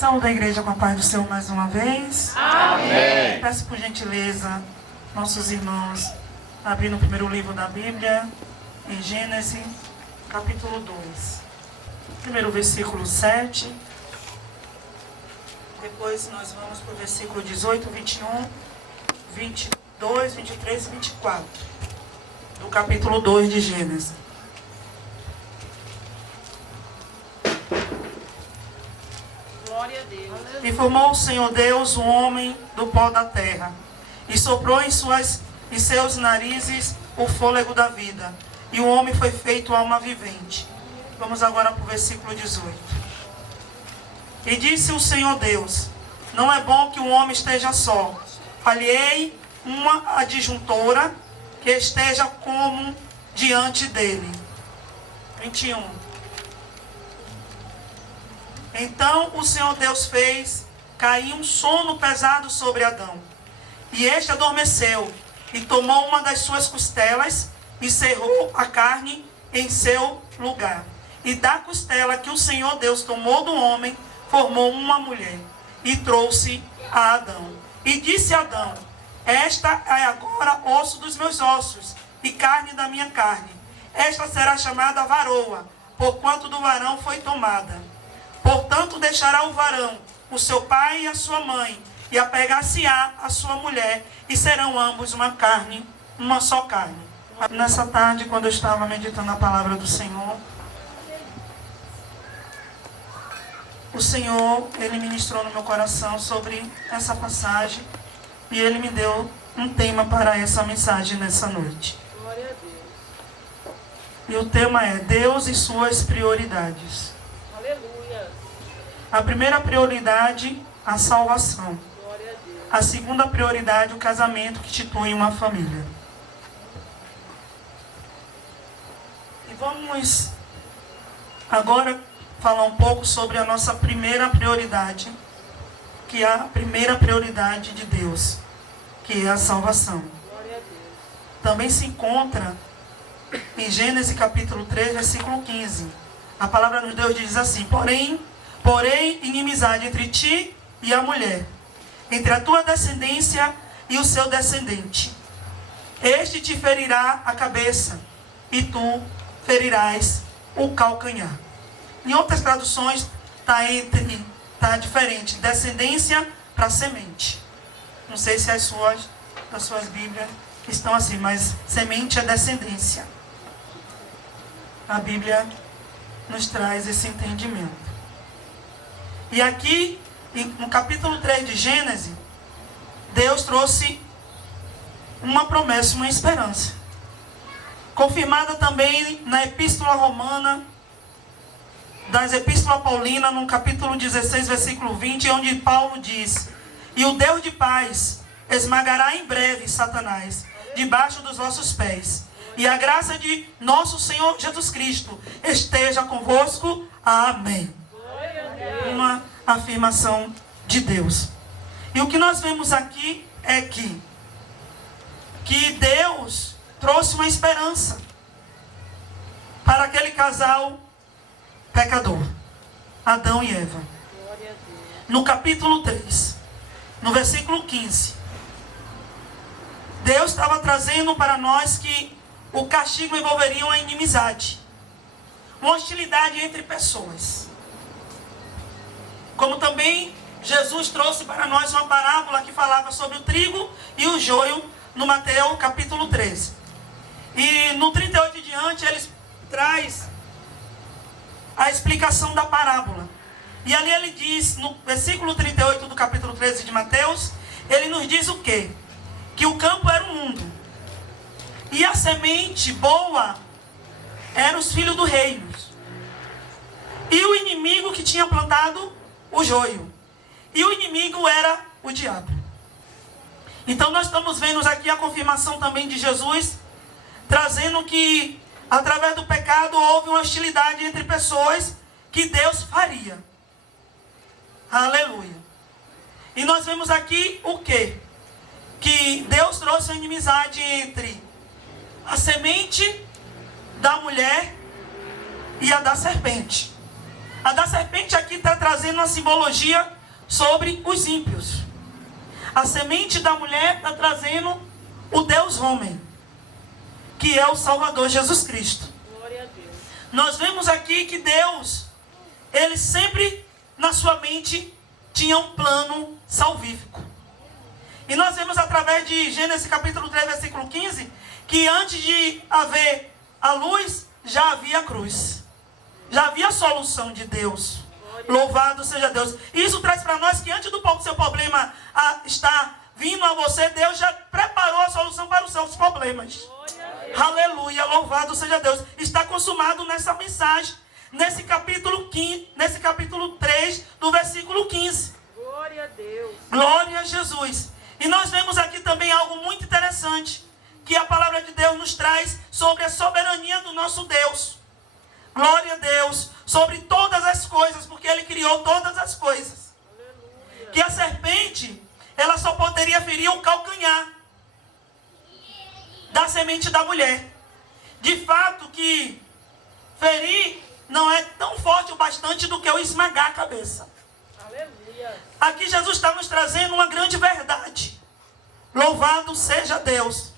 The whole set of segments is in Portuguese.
Saúde a igreja com a paz do Senhor mais uma vez. Amém. Peço por gentileza, nossos irmãos, abrir no primeiro livro da Bíblia, em Gênesis, capítulo 2. Primeiro versículo 7. Depois nós vamos para o versículo 18, 21, 22, 23 e 24. Do capítulo 2 de Gênesis. Glória a Deus. E formou o Senhor Deus o homem do pó da terra, e soprou em seus narizes o fôlego da vida, e o homem foi feito alma vivente. Vamos agora para o versículo 18. E disse o Senhor Deus: não é bom que o homem esteja só. Falhei uma adjuntora que esteja como diante dele. 21. Então o Senhor Deus fez cair um sono pesado sobre Adão. E este adormeceu, e tomou uma das suas costelas, e cerrou a carne em seu lugar. E da costela que o Senhor Deus tomou do homem, formou uma mulher, e trouxe a Adão. E disse a Adão: esta é agora osso dos meus ossos, e carne da minha carne. Esta será chamada varoa, porquanto do varão foi tomada. Portanto, deixará o varão o seu pai e a sua mãe, e apegar-se-á a sua mulher, e serão ambos uma carne, uma só carne. Nessa tarde, quando eu estava meditando a palavra do Senhor, o Senhor, Ele ministrou no meu coração sobre essa passagem, e Ele me deu um tema para essa mensagem nessa noite. Glória a Deus. E o tema é Deus e suas prioridades. Aleluia. A primeira prioridade, a salvação. Glória a Deus. A segunda prioridade, o casamento que institui uma família. E vamos agora falar um pouco sobre a nossa primeira prioridade, que é a primeira prioridade de Deus, que é a salvação. Glória a Deus. Também se encontra em Gênesis capítulo 3, versículo 15. A palavra de Deus diz assim: Porém, inimizade entre ti e a mulher, entre a tua descendência e o seu descendente. Este te ferirá a cabeça, e ferirás o calcanhar. Em outras traduções, está diferente. Descendência para semente. Não sei se as suas Bíblias estão assim, mas semente é descendência. A Bíblia nos traz esse entendimento. E aqui, no capítulo 3 de Gênesis, Deus trouxe uma promessa, uma esperança. Confirmada também na Epístola Romana, das Epístolas Paulinas, no capítulo 16, versículo 20, onde Paulo diz: e o Deus de paz esmagará em breve Satanás debaixo dos vossos pés. E a graça de nosso Senhor Jesus Cristo esteja convosco. Amém. Uma afirmação de Deus. E o que nós vemos aqui é que Deus trouxe uma esperança para aquele casal pecador, Adão e Eva. No capítulo 3, no versículo 15, Deus estava trazendo para nós que o castigo envolveria uma inimizade, uma hostilidade entre pessoas. Como também Jesus trouxe para nós uma parábola que falava sobre o trigo e o joio, no Mateus capítulo 13. E no 38 em diante, ele traz a explicação da parábola. E ali ele diz, no versículo 38 do capítulo 13 de Mateus, ele nos diz o quê? Que o campo era o mundo. E a semente boa eram os filhos do reino. E o inimigo que tinha plantado o joio. E o inimigo era o diabo. Então nós estamos vendo aqui a confirmação também de Jesus, trazendo que através do pecado houve uma hostilidade entre pessoas que Deus faria. Aleluia. E nós vemos aqui o quê? Que Deus trouxe a inimizade entre a semente da mulher e a da serpente. A da serpente aqui está trazendo uma simbologia sobre os ímpios. A semente da mulher está trazendo o Deus homem, que é o Salvador Jesus Cristo. Glória a Deus. Nós vemos aqui que Deus, ele sempre na sua mente tinha um plano salvífico. E nós vemos através de Gênesis capítulo 3, versículo 15, que antes de haver a luz, já havia a cruz. Já havia a solução de Deus. Louvado seja Deus. Isso traz para nós que antes do seu problema estar vindo a você, Deus já preparou a solução para os seus problemas. Aleluia, louvado seja Deus. Está consumado nessa mensagem, nesse capítulo 3, do versículo 15. Glória a Deus. Glória a Jesus. E nós vemos aqui também algo muito interessante, que a palavra de Deus nos traz sobre a soberania do nosso Deus. Glória a Deus, sobre todas as coisas, porque Ele criou todas as coisas. Aleluia. Que a serpente, ela só poderia ferir o calcanhar da semente da mulher. De fato que ferir não é tão forte o bastante do que eu esmagar a cabeça. Aleluia. Aqui Jesus está nos trazendo uma grande verdade. Louvado seja Deus.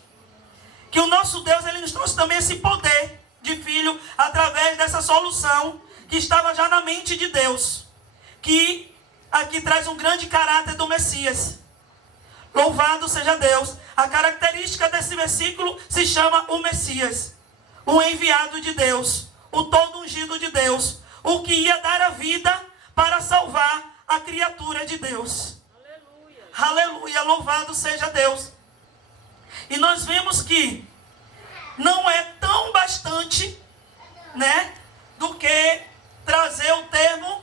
Que o nosso Deus, Ele nos trouxe também esse poder de filho, através dessa solução que estava já na mente de Deus. Que aqui traz um grande caráter do Messias. Louvado seja Deus. A característica desse versículo se chama o Messias. O enviado de Deus. O todo ungido de Deus. O que ia dar a vida para salvar a criatura de Deus. Aleluia. Aleluia, louvado seja Deus. E nós vemos que não é tão bastante, né, do que trazer o termo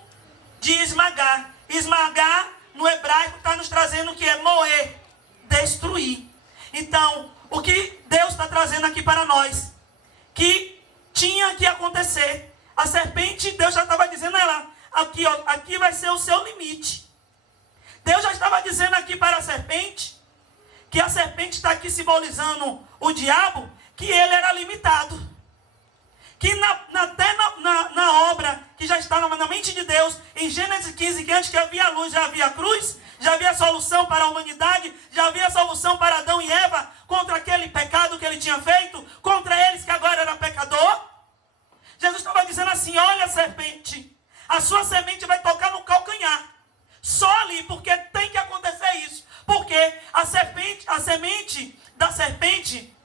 de esmagar. Esmagar, no hebraico, está nos trazendo o que é moer, destruir. Então, o que Deus está trazendo aqui para nós, que tinha que acontecer. A serpente, Deus já estava dizendo a ela, aqui, ó, aqui vai ser o seu limite. Deus já estava dizendo aqui para a serpente, que a serpente está aqui simbolizando o diabo, que ele era limitado. Que até na obra que já está na mente de Deus, em Gênesis 15, que antes que havia a luz, já havia a cruz, já havia a solução para a humanidade, já havia a solução para Adão e Eva, contra aquele pecado que ele tinha feito, contra eles que agora era pecador. Jesus estava dizendo assim, olha serpente, a sua semente vai tocar no calcanhar. Só ali, porque tem que acontecer isso. Porque a semente da serpente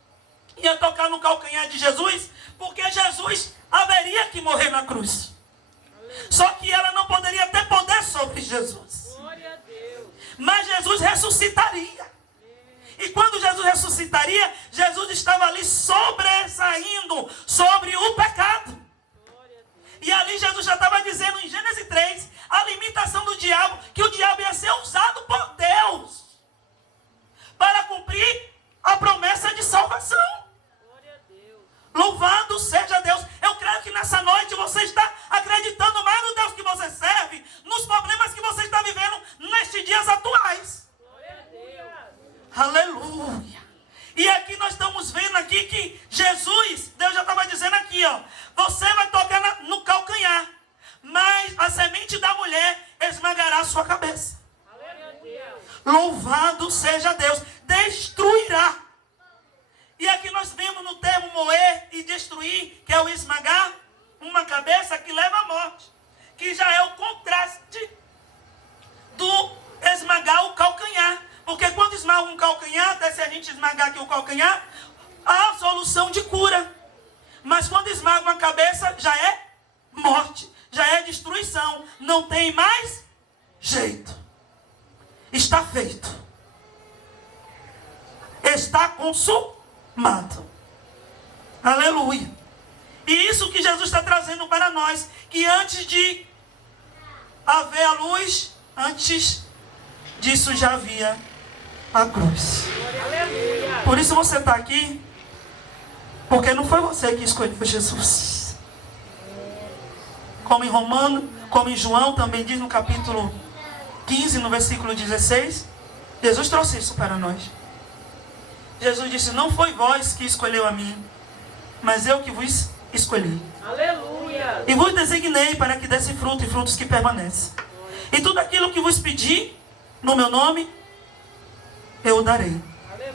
ia tocar no calcanhar de Jesus, porque Jesus haveria que morrer na cruz. Só que ela não poderia ter poder sobre Jesus. Glória a Deus. Mas Jesus ressuscitaria. E quando Jesus ressuscitaria, Jesus estava ali sobressaindo sobre o pecado. E ali Jesus já estava dizendo em Gênesis 3, a limitação do diabo, que o diabo ia ser usado por Deus para cumprir a promessa de salvação. Glória a Deus. Louvado seja Deus. Eu creio que nessa noite você está acreditando mais no Deus que você serve, nos problemas que você está vivendo nestes dias atuais. Glória a Deus. Aleluia. E aqui nós estamos vendo aqui que Jesus, Deus já estava dizendo aqui, ó, você vai tocar no calcanhar, mas a semente da mulher esmagará a sua cabeça. Glória a Deus. Louvado seja Deus. Destruirá. E aqui nós vemos no termo moer e destruir, que é o esmagar, uma cabeça que leva à morte. Que já é o contraste do esmagar o calcanhar. Porque quando esmaga um calcanhar, até se a gente esmagar aqui o calcanhar, há a solução de cura. Mas quando esmaga uma cabeça, já é morte, já é destruição. Não tem mais jeito. Está feito. Está consumado. Aleluia. E isso que Jesus está trazendo para nós, que antes de haver a luz, antes disso já havia a cruz. Aleluia. Por isso você está aqui, porque não foi você que escolheu Jesus. Como em Romano, como em João também diz no capítulo 15, no versículo 16, Jesus trouxe isso para nós. Jesus disse, não foi vós que escolheu a mim, mas eu que vos escolhi. Aleluia. Aleluia. E vos designei para que desse fruto e frutos que permanecem. E tudo aquilo que vos pedi no meu nome, eu o darei. Aleluia.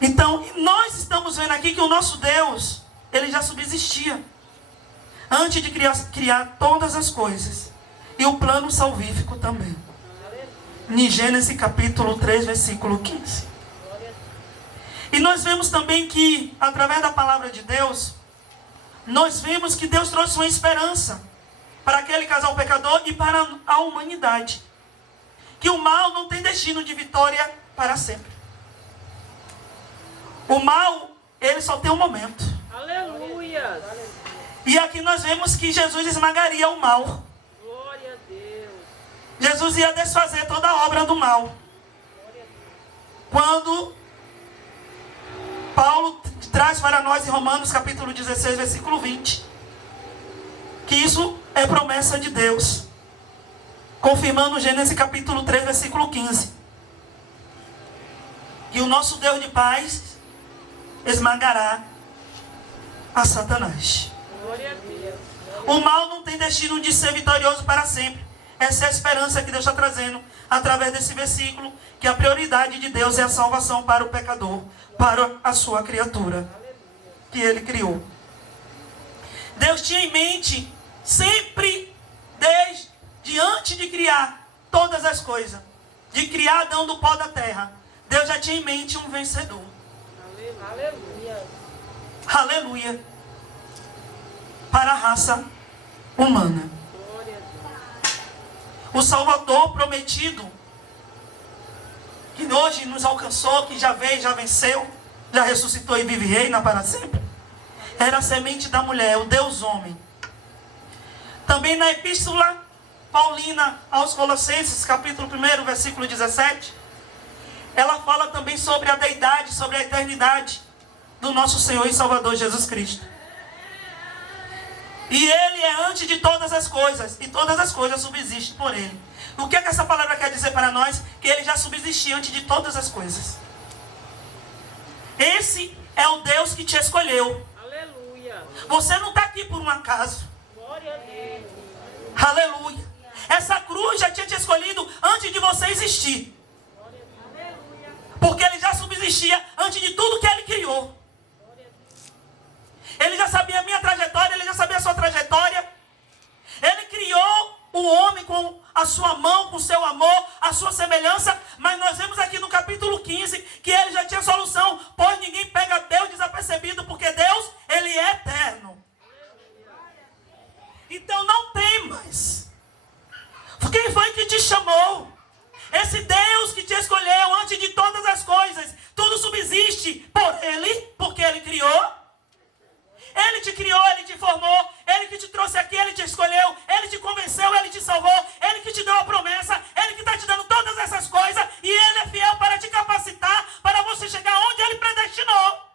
Então, nós estamos vendo aqui que o nosso Deus, ele já subsistia antes de criar todas as coisas. E o plano salvífico também. Em Gênesis capítulo 3, versículo 15. E nós vemos também que, através da palavra de Deus, nós vemos que Deus trouxe uma esperança para aquele casal pecador e para a humanidade. Que o mal não tem destino de vitória para sempre. O mal, ele só tem um momento. Aleluia. E aqui nós vemos que Jesus esmagaria o mal. Glória a Deus. Jesus ia desfazer toda a obra do mal. Quando Paulo traz para nós em Romanos capítulo 16, versículo 20, que isso é promessa de Deus, confirmando Gênesis capítulo 3, versículo 15, que o nosso Deus de paz esmagará a Satanás. Glória a Deus. O mal não tem destino de ser vitorioso para sempre. Essa é a esperança que Deus está trazendo através desse versículo, que a prioridade de Deus é a salvação para o pecador, para a sua criatura que ele criou. Deus tinha em mente, sempre, desde antes de criar todas as coisas, de criar Adão do pó da terra, Deus já tinha em mente um vencedor. Aleluia. Aleluia. Para a raça humana. Glória a Deus. O Salvador prometido, que hoje nos alcançou, que já veio, já venceu, já ressuscitou e vive e reina para sempre, era a semente da mulher, o Deus homem. Também na epístola paulina aos Colossenses, capítulo 1, versículo 17, ela fala também sobre a deidade, sobre a eternidade do nosso Senhor e Salvador Jesus Cristo. E Ele é antes de todas as coisas, e todas as coisas subsistem por Ele. O que é que essa palavra quer dizer para nós? Que Ele já subsistia antes de todas as coisas. Esse é o Deus que te escolheu. Aleluia. Você não está aqui por um acaso. Glória a Deus. Aleluia. Essa cruz já tinha te escolhido antes de você existir. Porque Ele já subsistia antes de tudo que Ele criou. Ele já sabia a minha trajetória, Ele já sabia a sua trajetória. Ele criou o homem com a sua mão, com o seu amor, a sua semelhança. Mas nós vemos aqui no capítulo 15 que Ele já tinha solução. Pois ninguém pega Deus desapercebido, porque Deus, Ele é eterno. Então não temas. Quem foi que te chamou? Esse Deus que te escolheu antes de todas as coisas. Tudo subsiste por Ele, porque Ele criou. Ele te criou, Ele te formou, Ele que te trouxe aqui, Ele te escolheu, Ele te convenceu, Ele te salvou, Ele que te deu a promessa, Ele que está te dando todas essas coisas, e Ele é fiel para te capacitar, para você chegar onde Ele predestinou.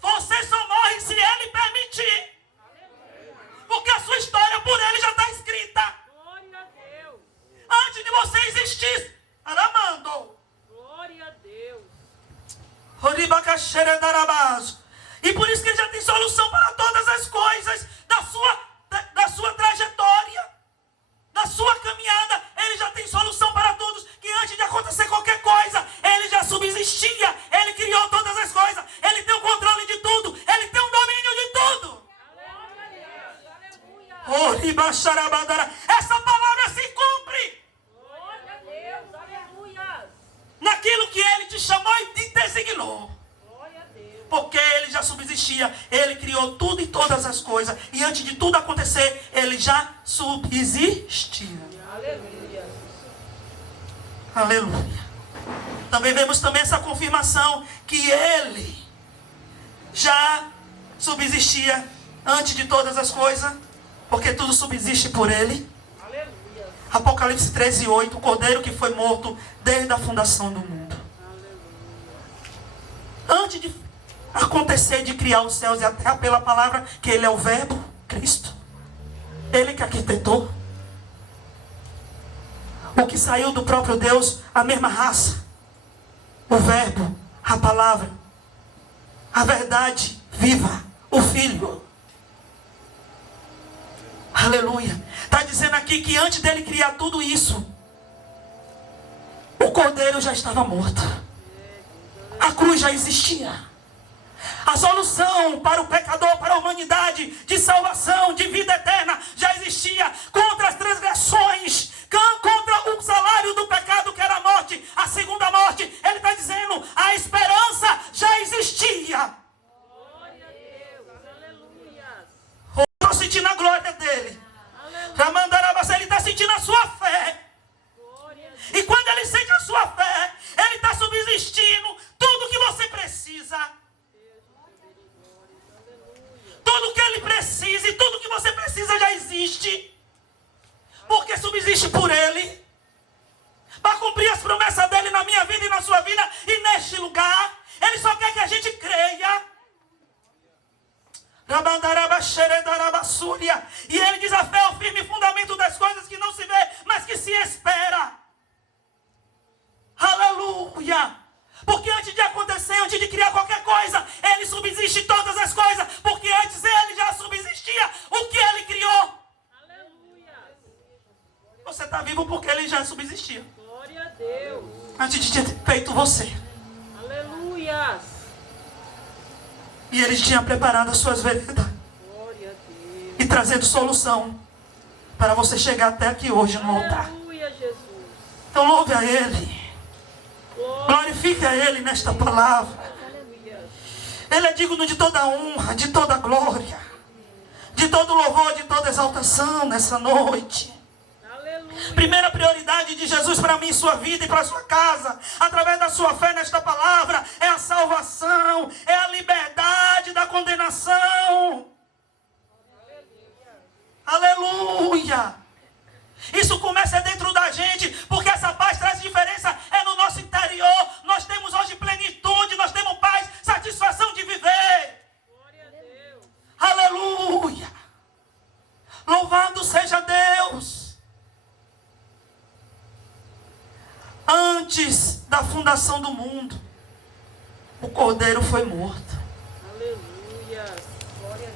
Você só morre se Ele permitir, porque a sua história por Ele já está escrita. Glória a Deus. Antes de você existir, Aramando. Glória a Deus. E por isso que Ele já tem solução para todas as coisas da sua trajetória, da sua caminhada. Ele já tem solução para todos, que antes de acontecer qualquer coisa, Ele já subsistia. Ele criou todas as coisas. Ele tem o controle de tudo. Ele tem o domínio de tudo. Aleluia. Essa palavra se cumpre Glória a Deus. Aleluia. naquilo que Ele te chamou e te designou. Glória a Deus. Porque Ele já subsistia. Ele criou tudo e todas as coisas. E antes de tudo acontecer, Ele já subsistia. Aleluia. Aleluia. Também vemos também essa confirmação que Ele já subsistia antes de todas as coisas. Porque tudo subsiste por Ele. Aleluia. Apocalipse 13:8, o cordeiro que foi morto desde a fundação do mundo. Antes de acontecer de criar os céus e a terra, pela palavra que Ele é o verbo, Cristo. Ele que arquitetou. O que saiu do próprio Deus, a mesma raça. O verbo, a palavra, a verdade viva o Filho. Aleluia. Está dizendo aqui que antes dele criar tudo isso, o Cordeiro já estava morto. A cruz já existia. A solução para o pecador, para a humanidade, de salvação, de vida eterna, já existia. Contra as transgressões, contra o salário do pecado, que era a morte, a segunda morte. Ele está dizendo, a esperança já existia. Glória a Deus. Aleluia. Estou sentindo a glória dele. Ele está sentindo a sua fé. E quando ele sente a sua fé, ele está subsistindo tudo que você precisa. Tudo que ele precisa e tudo que você precisa já existe. Porque subsiste por ele. Para cumprir as promessas dele na minha vida e na sua vida e neste lugar. Ele só quer que a gente creia. E ele diz: a fé é o firme fundamento das coisas que não se vê, mas que se espera. Aleluia. Porque antes de acontecer, antes de criar qualquer coisa, ele subsiste todas as coisas. Porque antes ele já subsistia o que ele criou. Aleluia. Você está vivo porque ele já subsistia. Glória a Deus. Antes de ter feito você. Aleluia. E ele tinha preparado as suas veredas. Glória a Deus. E trazendo solução para você chegar até aqui hoje no altar. Aleluia, Jesus. Então louve a ele. Glorifique a ele nesta palavra. Aleluia. Ele é digno de toda honra, de toda glória, de todo louvor, de toda exaltação nessa noite. Aleluia. Primeira prioridade de Jesus para mim, sua vida e para sua casa, através da sua fé nesta palavra, é a salvação, é a liberdade da condenação. Aleluia. Isso começa dentro da gente, porque essa paz traz diferença, é no nosso interior. Nós temos hoje plenitude, nós temos paz, satisfação de viver. Glória a Deus. Aleluia. Louvado seja Deus. Antes da fundação do mundo, o Cordeiro foi morto. Aleluia. Glória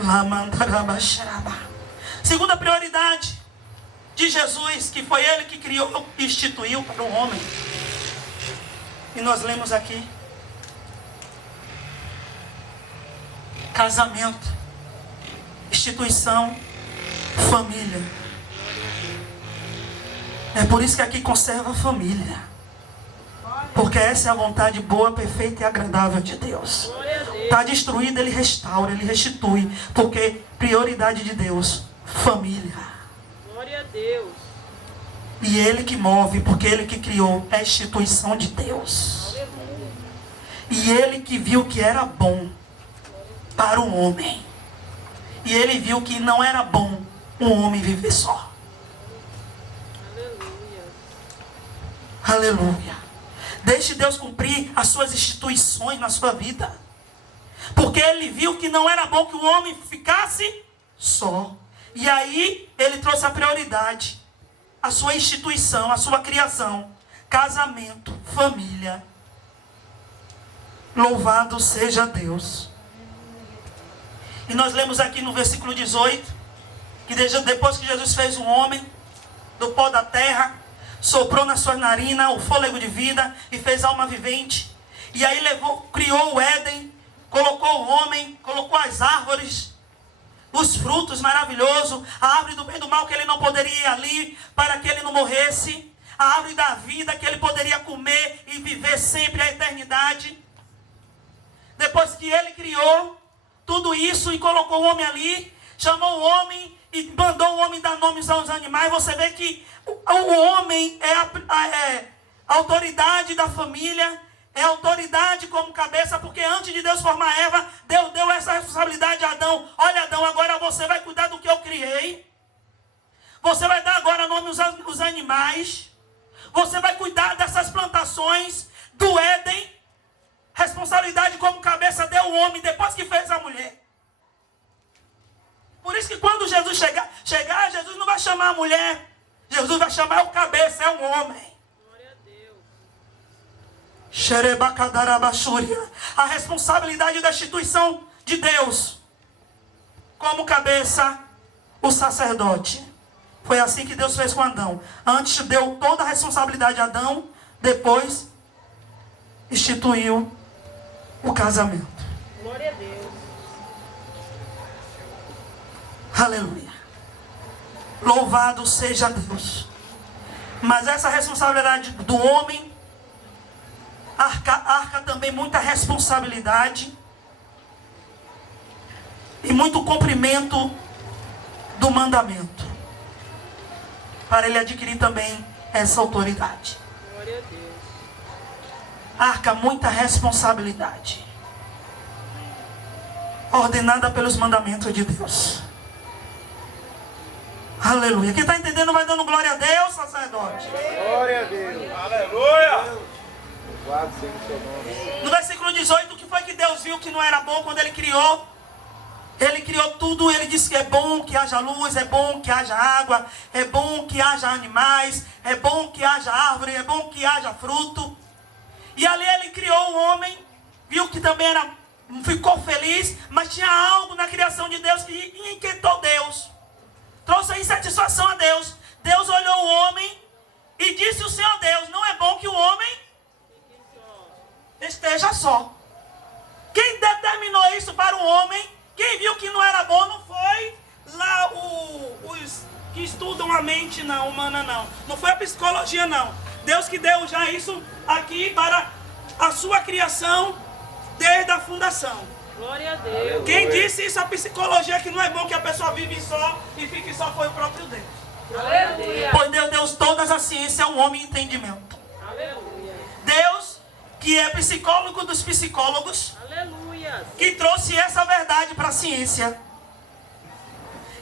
a Lamandarabasharaba. Segunda prioridade de Jesus, que foi ele que criou e instituiu para o homem. E nós lemos aqui: casamento, instituição, família. É por isso que aqui conserva a família. Porque essa é a vontade boa, perfeita e agradável de Deus. Glória a Deus. Está destruído, ele restaura, ele restitui. Porque prioridade de Deus, família. Glória a Deus. E ele que move, porque ele que criou, é a instituição de Deus. Aleluia. E ele que viu que era bom para o homem. E ele viu que não era bom um homem viver só. Aleluia. Aleluia. Deixe Deus cumprir as suas instituições na sua vida. Porque ele viu que não era bom que o homem ficasse só. E aí ele trouxe a prioridade. A sua instituição, a sua criação. Casamento, família. Louvado seja Deus. E nós lemos aqui no versículo 18. Que depois que Jesus fez um homem do pó da terra, soprou na sua narina o fôlego de vida e fez alma vivente. E aí criou o Éden, colocou o homem, colocou as árvores, os frutos maravilhosos, a árvore do bem e do mal que ele não poderia ir ali para que ele não morresse, a árvore da vida que ele poderia comer e viver sempre a eternidade. Depois que ele criou tudo isso e colocou o homem ali, chamou o homem e mandou o homem dar nomes aos animais, você vê que o homem é a autoridade da família, é a autoridade como cabeça, porque antes de Deus formar Eva, Deus deu essa responsabilidade a Adão. Olha, Adão, agora você vai cuidar do que eu criei. Você vai dar agora nome aos animais. Você vai cuidar dessas plantações do Éden. Responsabilidade como cabeça deu o homem depois que fez a mulher. Por isso que quando Jesus chegar, Jesus não vai chamar a mulher. Jesus vai chamar o cabeça, é um homem. Glória a Deus. Xerebacadarabachúria. a responsabilidade da instituição de Deus. Como cabeça, o sacerdote. Foi assim que Deus fez com Adão. Antes deu toda a responsabilidade a Adão, depois instituiu o casamento. Glória a Deus. Aleluia. Louvado seja Deus. Mas essa responsabilidade do homem arca também muita responsabilidade e muito cumprimento do mandamento, para ele adquirir também essa autoridade. Glória a Deus. Arca muita responsabilidade, ordenada pelos mandamentos de Deus. Aleluia. Quem está entendendo vai dando glória a Deus, sacerdote. Glória a Deus. Aleluia. Louvado seja o seu nome. No versículo 18, o que foi que Deus viu que não era bom quando Ele criou? Ele criou tudo, Ele disse que é bom que haja luz, é bom que haja água, é bom que haja animais, é bom que haja árvore, é bom que haja fruto. E ali Ele criou o homem, viu que também ficou feliz, mas tinha algo na criação de Deus que inquietou Deus. Trouxe a insatisfação a Deus. Deus olhou o homem e disse: o Senhor Deus, não é bom que o homem esteja só. Quem determinou isso para o homem, quem viu que não era bom, não foi lá os que estudam a mente humana, não. Não foi a psicologia, não. Deus que deu já isso aqui para a sua criação desde a fundação. Glória a Deus. Quem disse isso, a psicologia, que não é bom que a pessoa vive só e fique só, foi o próprio Deus. Aleluia. Pois Deus deu todas as ciências ao homem entendimento. Aleluia. Deus, que é psicólogo dos psicólogos, Aleluia. que trouxe essa verdade para a ciência.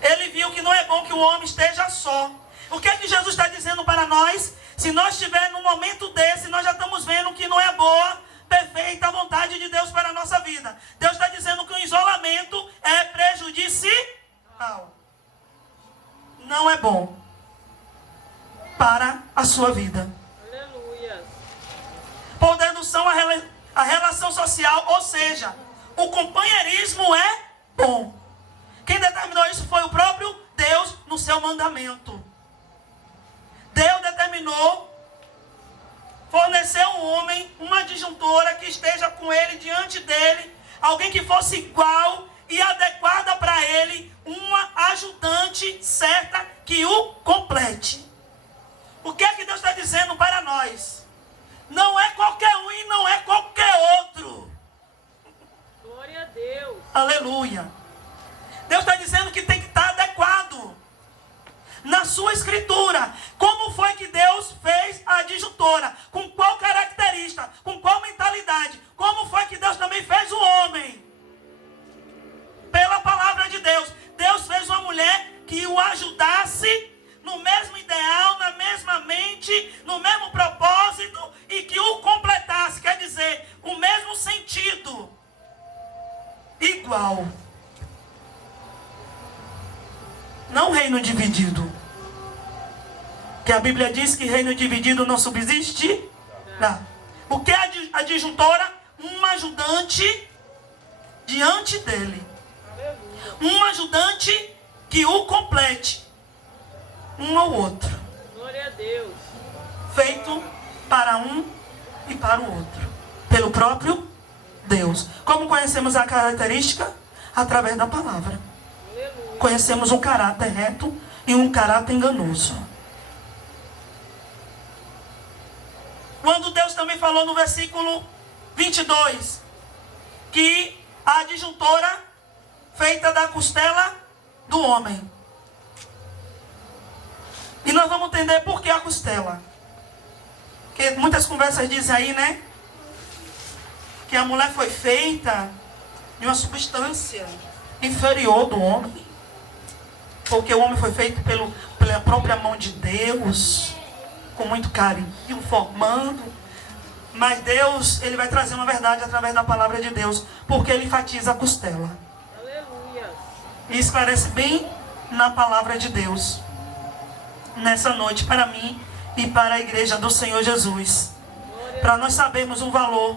Ele viu que não é bom que o homem esteja só. O que é que Jesus está dizendo para nós? Se nós estivermos num momento desse, nós já estamos vendo que não é boa, perfeita a vontade de Deus para a nossa vida. Deus está dizendo que o isolamento é prejudicial. Não é bom para a sua vida. Aleluia. Por dedução, a relação social, ou seja, o companheirismo é bom. Quem determinou isso foi o próprio Deus no seu mandamento. Deus determinou fornecer ao homem uma adjuntora que esteja com ele, diante dele, alguém que fosse igual e adequada para ele, uma ajudante certa que o complete. O que é que Deus está dizendo para nós? Não é qualquer um e não é qualquer outro. Glória a Deus. Aleluia. Deus está dizendo que tem que estar adequado na sua escritura. Como foi que Deus fez a adjuntora? Com qual característica? Com qual mentalidade? Como foi que Deus também fez o homem? Pela palavra de Deus. Deus fez uma mulher que o ajudasse no mesmo ideal, na mesma mente, no mesmo propósito e que o completasse. Quer dizer, o mesmo sentido. Igual. Não reino dividido. Que a Bíblia diz que reino dividido não subsiste. Não. O que é a adjuntora? Um ajudante diante dele. Um ajudante que o complete. Um ao outro. Glória a Deus. Feito para um e para o outro. Pelo próprio Deus. Como conhecemos a característica? Através da palavra. Aleluia. Conhecemos um caráter reto e um caráter enganoso. Quando Deus também falou no versículo 22, que a adjuntora feita da costela do homem. E nós vamos entender por que a costela. Porque muitas conversas dizem aí, né? Que a mulher foi feita de uma substância inferior do homem. Porque o homem foi feito pela própria mão de Deus, com muito carinho, formando. Mas Deus, Ele vai trazer uma verdade através da palavra de Deus, porque Ele enfatiza a costela. Aleluia. E esclarece bem na palavra de Deus, nessa noite, para mim e para a igreja do Senhor Jesus. Para nós sabermos o valor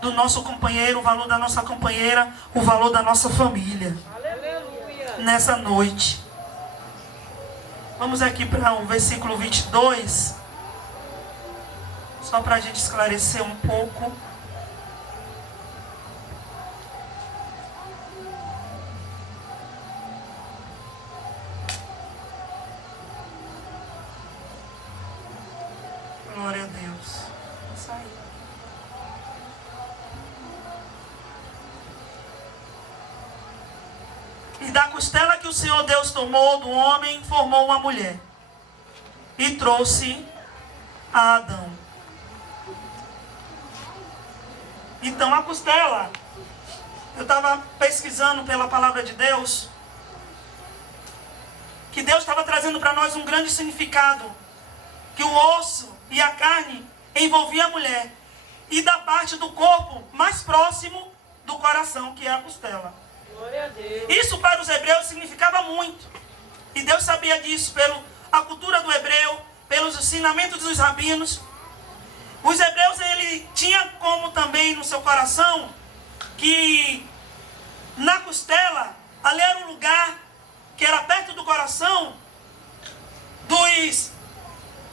do nosso companheiro, o valor da nossa companheira, o valor da nossa família. Aleluia. Nessa noite. Vamos aqui para o versículo 22. Só para a gente esclarecer um pouco. Glória a Deus. Isso aí. E da costela que o Senhor Deus tomou do homem, formou uma mulher. E trouxe a Adão. Então a costela, eu estava pesquisando pela palavra de Deus, que Deus estava trazendo para nós um grande significado. Que o osso e a carne envolvia a mulher. E da parte do corpo mais próximo do coração, que é a costela. Glória a Deus. Isso para os hebreus significava muito. E Deus sabia disso pela cultura do hebreu, pelos ensinamentos dos rabinos. Os hebreus, ele tinha como também no seu coração que na costela, ali era um lugar que era perto do coração dos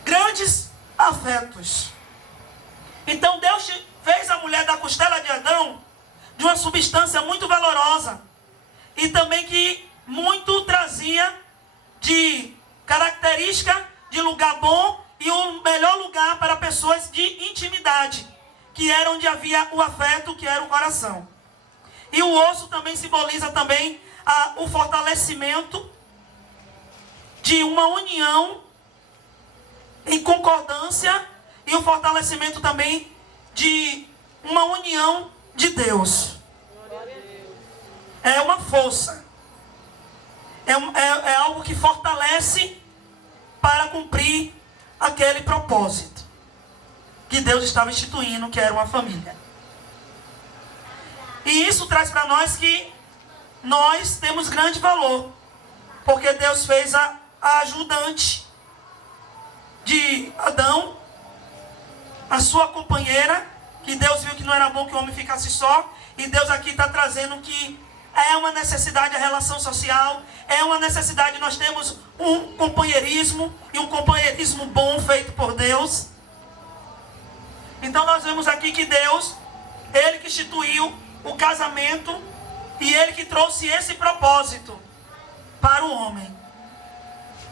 grandes afetos. Então Deus fez a mulher da costela de Adão de uma substância muito valorosa e também que muito trazia de característica de lugar bom e o melhor lugar para pessoas de intimidade, que era onde havia o afeto, que era o coração. E o osso também simboliza também o fortalecimento de uma união em concordância e o fortalecimento também de uma união de Deus. É uma força. É algo que fortalece para cumprir aquele propósito que Deus estava instituindo, que era uma família. E isso traz para nós que nós temos grande valor, porque Deus fez a ajudante de Adão, a sua companheira, que Deus viu que não era bom que o homem ficasse só, e Deus aqui está trazendo que é uma necessidade a relação social, é uma necessidade, nós temos um companheirismo, e um companheirismo bom feito por Deus. Então nós vemos aqui que Deus, Ele que instituiu o casamento, e Ele que trouxe esse propósito para o homem,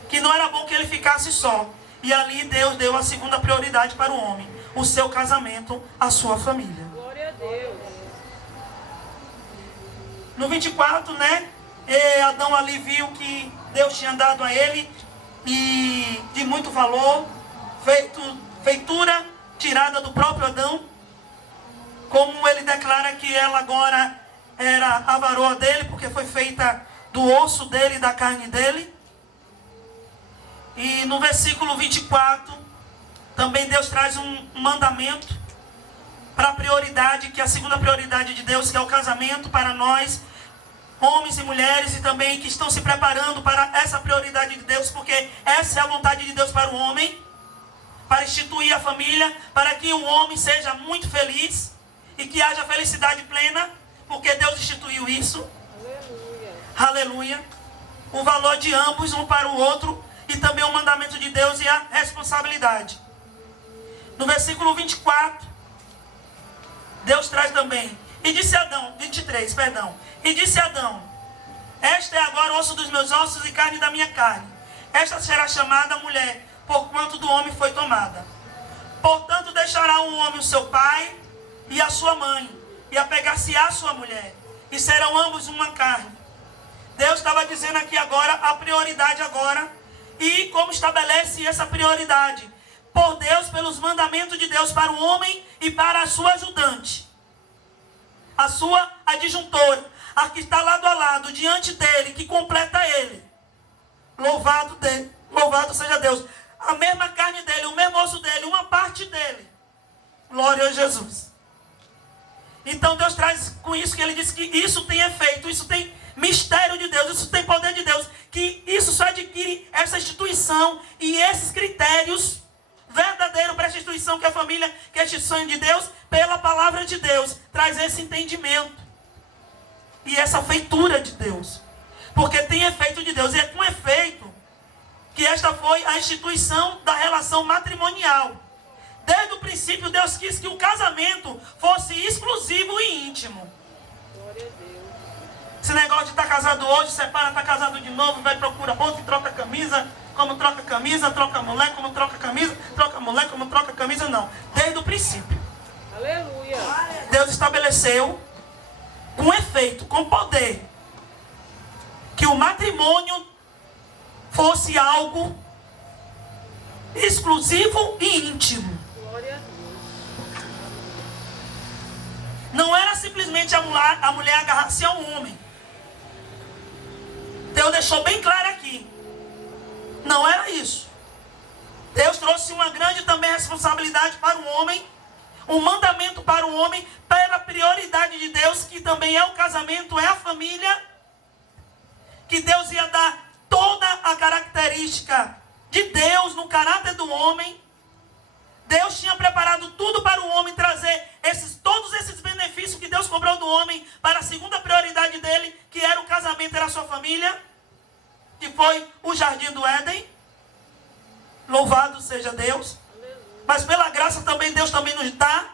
que não era bom que ele ficasse só. E ali Deus deu a segunda prioridade para o homem, o seu casamento, a sua família. Glória a Deus. No 24, né? Adão ali viu que Deus tinha dado a ele e de muito valor, feitura tirada do próprio Adão, como ele declara que ela agora era a varoa dele, porque foi feita do osso dele e da carne dele. E no versículo 24, também Deus traz um mandamento para a prioridade, que é a segunda prioridade de Deus, que é o casamento para nós, homens e mulheres, e também que estão se preparando para essa prioridade de Deus, porque essa é a vontade de Deus para o homem, para instituir a família, para que o homem seja muito feliz e que haja felicidade plena, porque Deus instituiu isso. Aleluia. Aleluia. O valor de ambos, um para o outro, e também o mandamento de Deus e a responsabilidade. No versículo 24, Deus traz também, e disse Adão, 23, perdão, e disse Adão, esta é agora o osso dos meus ossos e carne da minha carne, esta será chamada mulher, porquanto do homem foi tomada. Portanto deixará o homem o seu pai e a sua mãe, e apegar-se-á a sua mulher, e serão ambos uma carne. Deus estava dizendo aqui agora, a prioridade agora, e como estabelece essa prioridade? Por Deus, pelos mandamentos de Deus para o homem e para a sua ajudante, a sua adjuntora, a que está lado a lado, diante dele, que completa ele. Louvado seja Deus. A mesma carne dele, o mesmo osso dele, uma parte dele. Glória a Jesus. Então Deus traz com isso que ele diz que isso tem efeito, isso tem mistério de Deus, isso tem poder de Deus, que isso só adquire essa instituição e esses critérios verdadeiro para esta instituição que é a família, que é a instituição de Deus, pela palavra de Deus. Traz esse entendimento. E essa feitura de Deus. Porque tem efeito de Deus. E é com efeito que esta foi a instituição da relação matrimonial. Desde o princípio, Deus quis que o casamento fosse exclusivo e íntimo. Glória a Deus. Esse negócio de estar casado hoje, separa, está casado de novo, vai procurar outro e troca camisa, como troca camisa, troca mulher, como troca camisa, troca mulher, como troca camisa, não. Desde o princípio. Aleluia. Deus estabeleceu com efeito, com poder, que o matrimônio fosse algo exclusivo e íntimo. Glória a Deus. Não era simplesmente a mulher agarrar-se ao homem. Deus deixou bem claro aqui. Não era isso. Deus trouxe uma grande também responsabilidade para o homem, um mandamento para o homem, pela prioridade de Deus, que também é o casamento, é a família, que Deus ia dar toda a característica de Deus no caráter do homem. Deus tinha preparado tudo para o homem trazer todos esses benefícios que Deus cobrou do homem para a segunda prioridade dele, que era o casamento, era a sua família, que foi o jardim do Éden. Louvado seja Deus. Mas pela graça também, Deus também nos dá,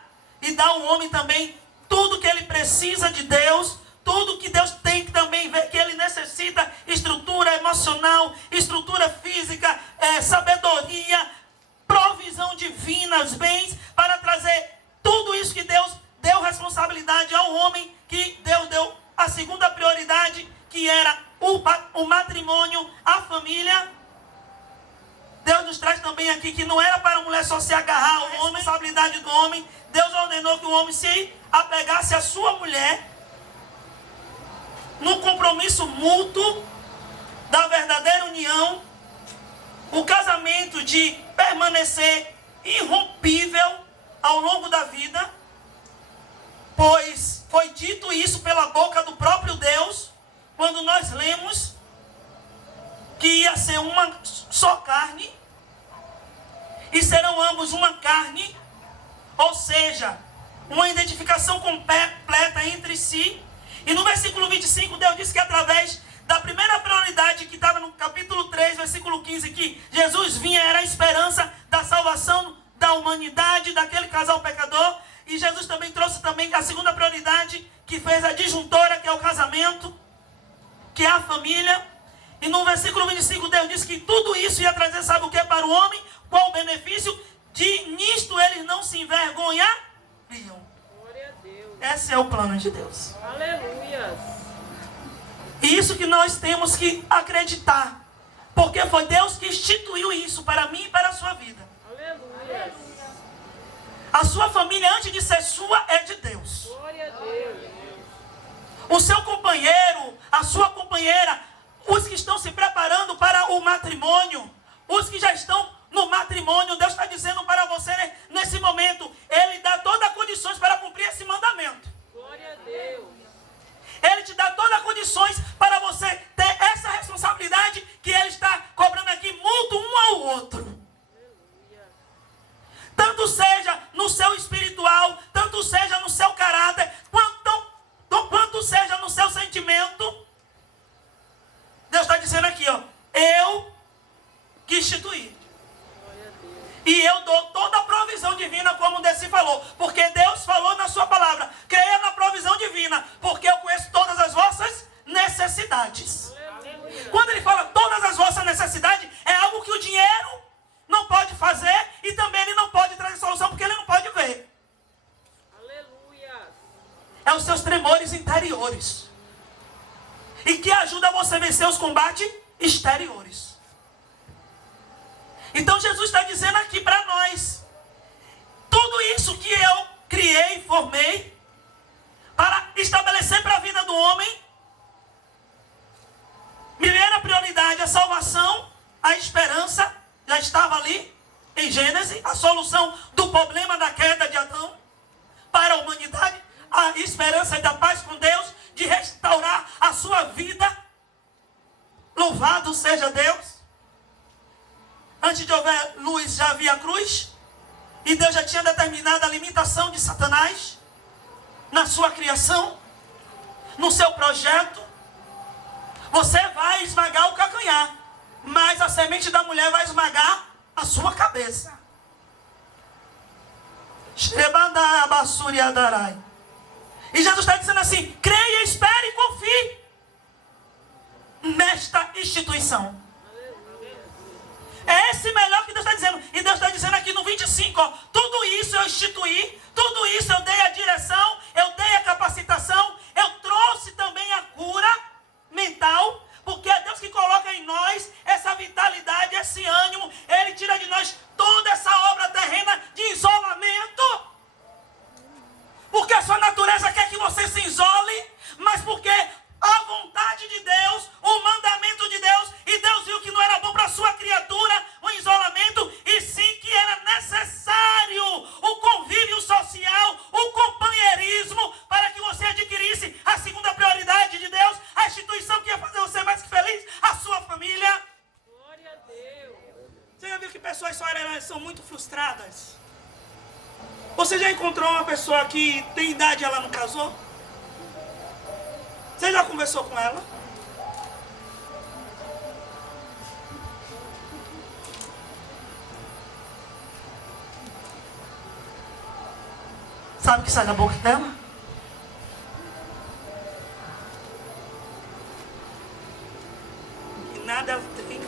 e dá ao homem também tudo que ele precisa de Deus, tudo que Deus tem que também ver que ele necessita: estrutura emocional, estrutura física, sabedoria, provisão divina, os bens, para trazer tudo isso que Deus deu responsabilidade ao homem, que Deus deu a segunda prioridade, que era o matrimônio, a família. Deus nos traz também aqui que não era para a mulher só se agarrar ao homem, a responsabilidade do homem. Deus ordenou que o homem se apegasse à sua mulher, num compromisso mútuo da verdadeira união, o casamento de permanecer irrompível ao longo da vida, pois foi dito isso pela boca do próprio Deus, quando nós lemos que ia ser uma só carne, e serão ambos uma carne, ou seja, uma identificação completa entre si. E no versículo 25, Deus disse que através da primeira prioridade, que estava no capítulo 3, versículo 15, que Jesus vinha, era a esperança da salvação da humanidade, daquele casal pecador. E Jesus também trouxe também a segunda prioridade, que fez a disjuntora, que é o casamento, que é a família. E no versículo 25, Deus disse que tudo isso ia trazer, sabe o que para o homem? Qual o benefício? De nisto eles não se envergonhariam. Glória a Deus. Esse é o plano de Deus. Aleluia. E isso que nós temos que acreditar. Porque foi Deus que instituiu isso para mim e para a sua vida. Aleluia. A sua família, antes de ser sua, é de Deus. Glória a Deus. O seu companheiro, a sua companheira, os que estão se preparando para o matrimônio, os que já estão no matrimônio, Deus está dizendo para você, nesse momento, Ele dá todas as condições para cumprir esse mandamento. Glória a Deus. Ele te dá todas as condições para você ter essa responsabilidade que Ele está cobrando aqui, mútuo um ao outro. Aleluia. Tanto seja no seu espiritual, tanto seja no seu caráter, quanto seja no seu sentimento. Deus está dizendo aqui, ó, eu que instituí. E eu dou toda a provisão divina, como o Desi falou. Porque Deus falou na sua palavra: creia na provisão divina, porque eu conheço todas as vossas necessidades. Aleluia. Quando ele fala todas as vossas necessidades, é algo que o dinheiro não pode fazer, e também ele não pode trazer solução, porque ele não pode ver. Aleluia. É os seus tremores interiores, e que ajuda você a vencer os combates exteriores. Então Jesus está dizendo aqui para nós: tudo isso que eu criei, formei, para estabelecer para a vida do homem, primeira prioridade, a salvação, a esperança, já estava ali em Gênesis, a solução do problema da queda de Adão para a humanidade, a esperança da paz com Deus, de restaurar a sua vida. Louvado seja Deus. Antes de houver luz, já havia cruz. E Deus já tinha determinado a limitação de Satanás na sua criação, no seu projeto. Você vai esmagar o calcanhar, mas a semente da mulher vai esmagar a sua cabeça. E Jesus está dizendo assim: creia, espere e confie nesta instituição. É esse melhor que Deus está dizendo. E Deus está dizendo aqui no 25, ó, tudo isso eu instituí, tudo isso eu dei a direção, eu dei a capacitação, eu trouxe também a cura mental, porque é Deus que coloca em nós essa vitalidade, esse ânimo. Ele tira de nós toda essa obra terrena de isolamento, porque a sua natureza quer que você se isole, mas porque a vontade de Deus, o mandamento de Deus, e Deus viu que não era bom para a sua criatura o isolamento, e sim que era necessário o convívio social, o companheirismo, para que você adquirisse a segunda prioridade de Deus, a instituição que ia fazer você mais que feliz, a sua família. Glória a Deus. Você já viu que pessoas são muito frustradas? Você já encontrou uma pessoa que tem idade e ela não casou? Você já conversou com ela? Sabe o que sai da boca dela? Que nada ela tem.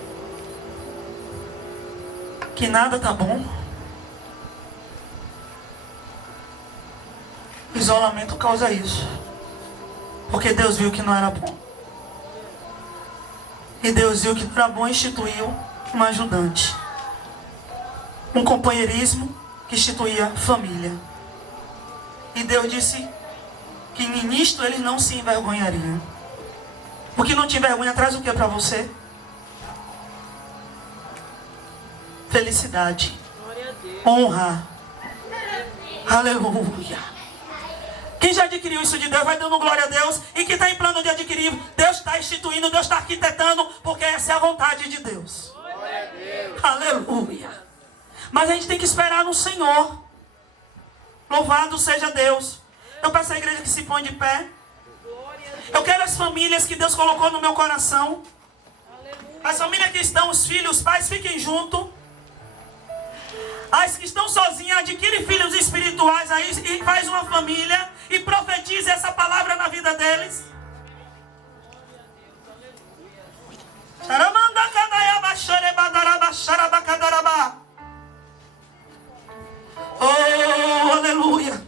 Que nada tá bom. O isolamento causa isso. Porque Deus viu que não era bom. E Deus viu que não era bom e instituiu um ajudante. Um companheirismo que instituía família. E Deus disse que nisto eles não se envergonhariam. Porque não te envergonha traz o que para você? Felicidade. Glória a Deus. Honra. Aleluia. Quem já adquiriu isso de Deus vai dando glória a Deus. E quem está em plano de adquirir, Deus está instituindo, Deus está arquitetando, porque essa é a vontade de Deus. Glória a Deus. Aleluia. Mas a gente tem que esperar no Senhor. Louvado seja Deus. Eu peço à igreja que se põe de pé. Eu quero as famílias que Deus colocou no meu coração. As famílias que estão, os filhos, os pais, fiquem juntos. As que estão sozinhas, adquire filhos espirituais aí e faz uma família e profetize essa palavra na vida deles. Oh, aleluia.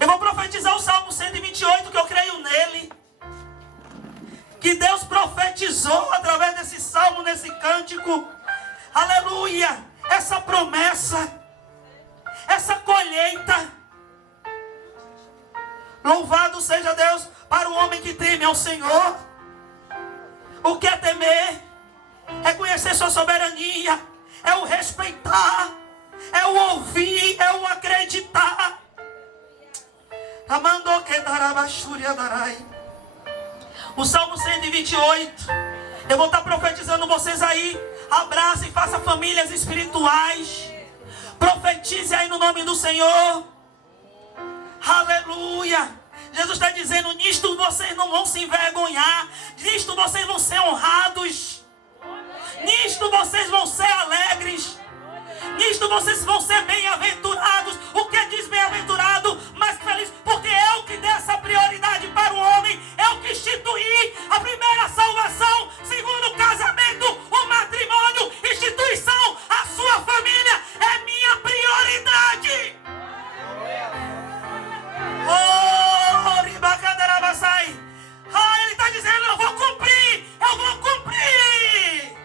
Eu vou profetizar o Salmo 128, que eu creio nele. Que Deus profetizou através desse salmo, nesse cântico. Aleluia. Essa promessa, essa colheita. Louvado seja Deus para o homem que teme ao Senhor. O que é temer? É conhecer sua soberania, é o respeitar, é o ouvir, é o acreditar. O Salmo 128. Eu vou estar profetizando vocês aí. Abraça e faça famílias espirituais. Profetize aí no nome do Senhor. Aleluia. Jesus está dizendo: nisto vocês não vão se envergonhar. Nisto vocês vão ser honrados. Nisto vocês vão ser alegres. Nisto vocês vão ser bem-aventurados. O que diz bem-aventurado? Mais feliz. Porque eu que dei essa prioridade para o homem. Eu que instituí a primeira salvação. Segundo casamento, o matrimônio, instituição, a sua família é minha prioridade. Oh, Ribacadarabassai. Ah, ele está dizendo: eu vou cumprir. Eu vou cumprir.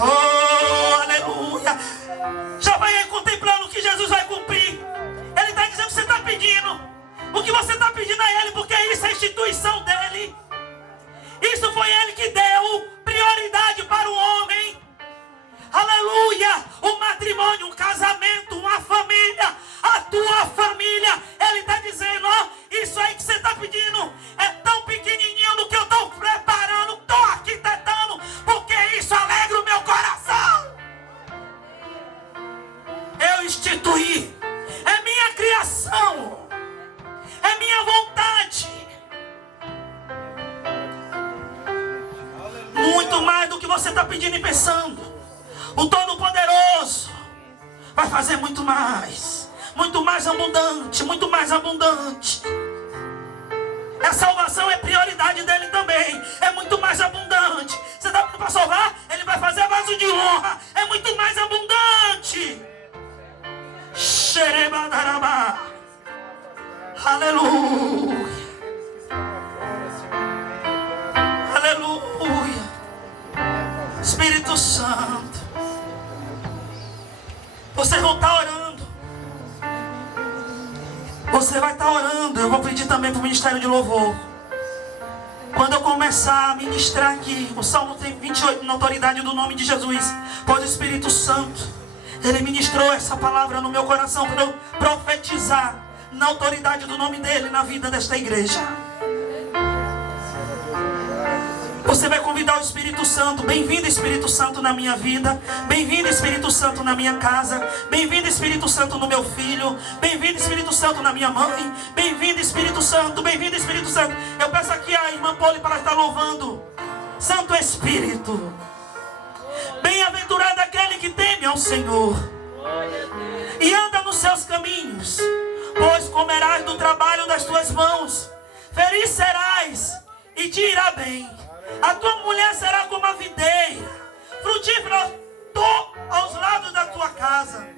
Oh, aleluia. Já vai aí contemplando o que Jesus vai cumprir. Ele está dizendo que você está pedindo. O que você está pedindo a Ele, porque isso é a instituição dele. Isso foi Ele que deu prioridade para o homem. Aleluia. Um matrimônio, um casamento, uma família. A tua família. Ele está dizendo: ó, isso aí que você está pedindo é tão pequenininho do que eu estou preparando, estou arquitetando, porque você está pedindo e pensando, o Todo-Poderoso vai fazer muito mais abundante, muito mais abundante. A salvação é prioridade dele também, é muito mais abundante. Você está pedindo para salvar? Ele vai fazer vaso de honra, é muito mais abundante. Xerebadarabá. Aleluia. Aleluia. Espírito Santo, vocês vão estar orando. Você vai estar orando. Eu vou pedir também para o Ministério de Louvor. Quando eu começar a ministrar aqui, o Salmo 28, na autoridade do nome de Jesus, pois o Espírito Santo, Ele ministrou essa palavra no meu coração para eu profetizar na autoridade do nome dEle na vida desta igreja. Você vai convidar o Espírito Santo. Bem-vindo, Espírito Santo, na minha vida. Bem-vindo, Espírito Santo, na minha casa. Bem-vindo, Espírito Santo, no meu filho. Bem-vindo, Espírito Santo, na minha mãe. Bem-vindo, Espírito Santo. Bem-vindo, Espírito Santo. Eu peço aqui a irmã Poli para estar louvando. Santo Espírito. Bem-aventurado aquele que teme ao Senhor e anda nos seus caminhos, pois comerás do trabalho das tuas mãos. Feliz serás e te irá bem. A tua mulher será como a videira, frutífera aos lados da tua casa.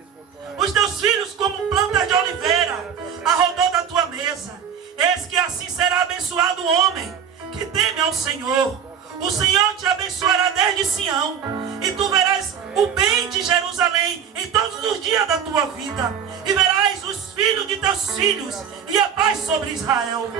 Os teus filhos como plantas de oliveira, a rodor da tua mesa. Eis que assim será abençoado o homem que teme ao Senhor. O Senhor te abençoará desde Sião, e tu verás o bem de Jerusalém em todos os dias da tua vida, e verás os filhos de teus filhos, e a paz sobre Israel.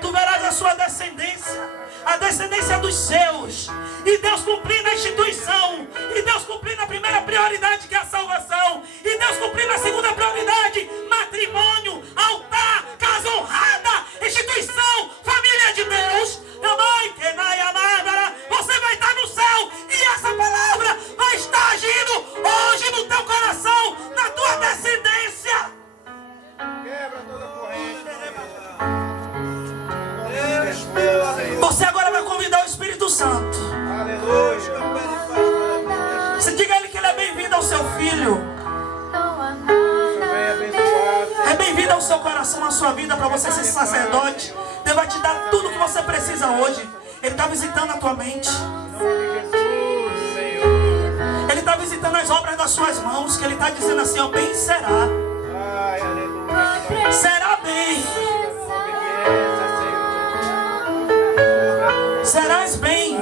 Tu verás a sua descendência, a descendência dos seus, e Deus cumprindo a instituição, e Deus cumprindo a primeira prioridade, que é a salvação, e Deus cumprindo a segunda prioridade, matrimônio, altar, casa honrada, instituição, família de Deus. Você vai estar no céu, e essa palavra vai estar agindo hoje no teu coração, na tua descendência. Quebra toda corrente. Você agora vai convidar o Espírito Santo. Aleluia. Você diga a ele que ele é bem-vindo ao seu filho. Venha abençoar. É bem-vindo ao seu coração, à sua vida, para você ser sacerdote. Deus vai te dar tudo o que você precisa hoje. Ele está visitando a tua mente. Ele está visitando as obras das suas mãos. Que Ele está dizendo assim, ó, bem será. Ai, aleluia. Será bem. Serás bem.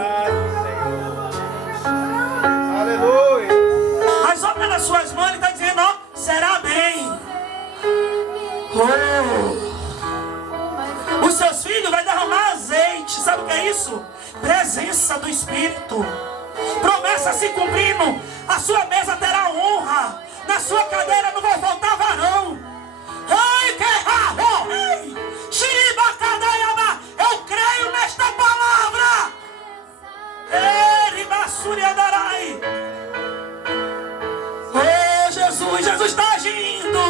Aleluia. As obras das suas mãos, Ele está dizendo, ó, será bem. Oh. Os seus filhos vai derramar azeite. Sabe o que é isso? Presença do Espírito. Promessa se cumprindo. A sua mesa terá honra. Na sua cadeira não vai faltar varão. Ei, que raro! Ei! Shiribacadaiaba! Eu creio nesta palavra. Eribasuriadarai. Oh, Jesus! Jesus está agindo.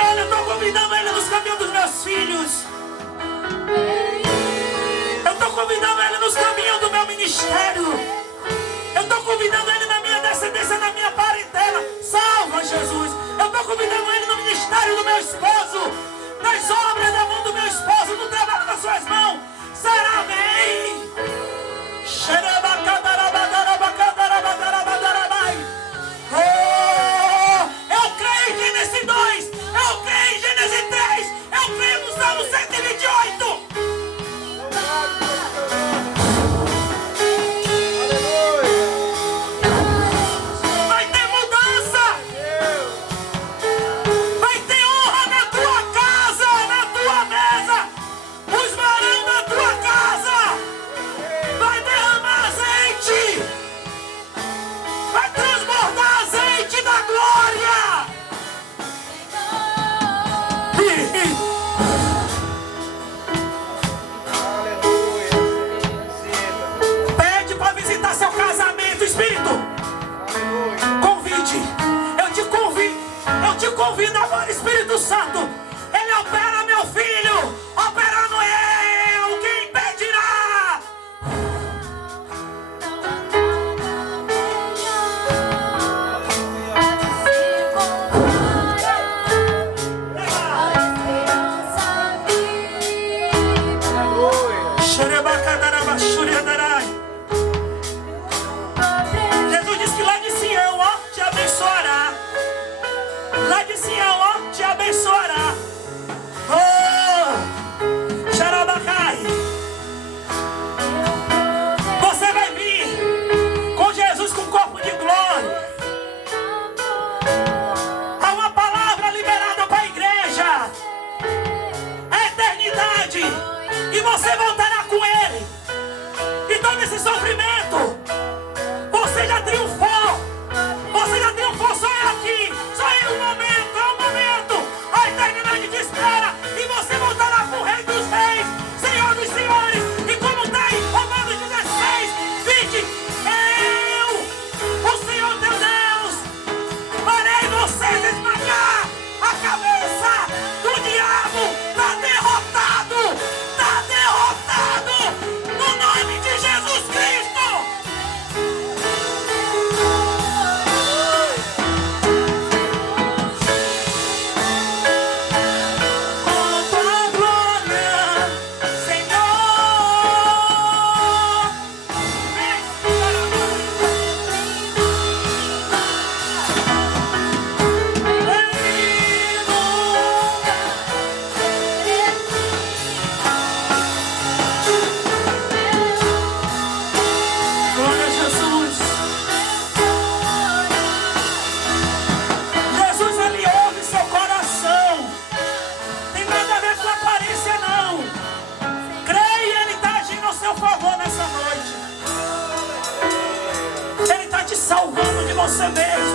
Eu estou convidando ele nos caminhos dos meus filhos. Eu estou convidando ele nos caminhos do meu ministério.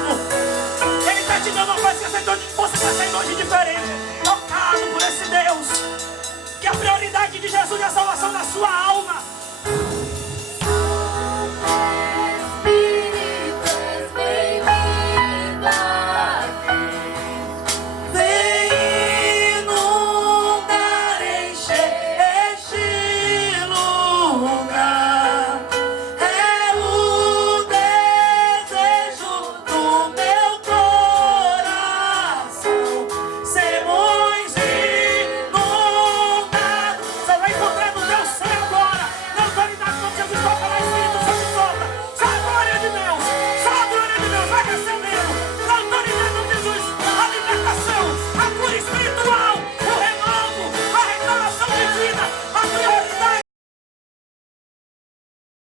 mesmo. Ele está te dando uma coisa que você está saindo hoje diferente. Tocado por esse Deus. Que a prioridade de Jesus é a salvação da sua alma.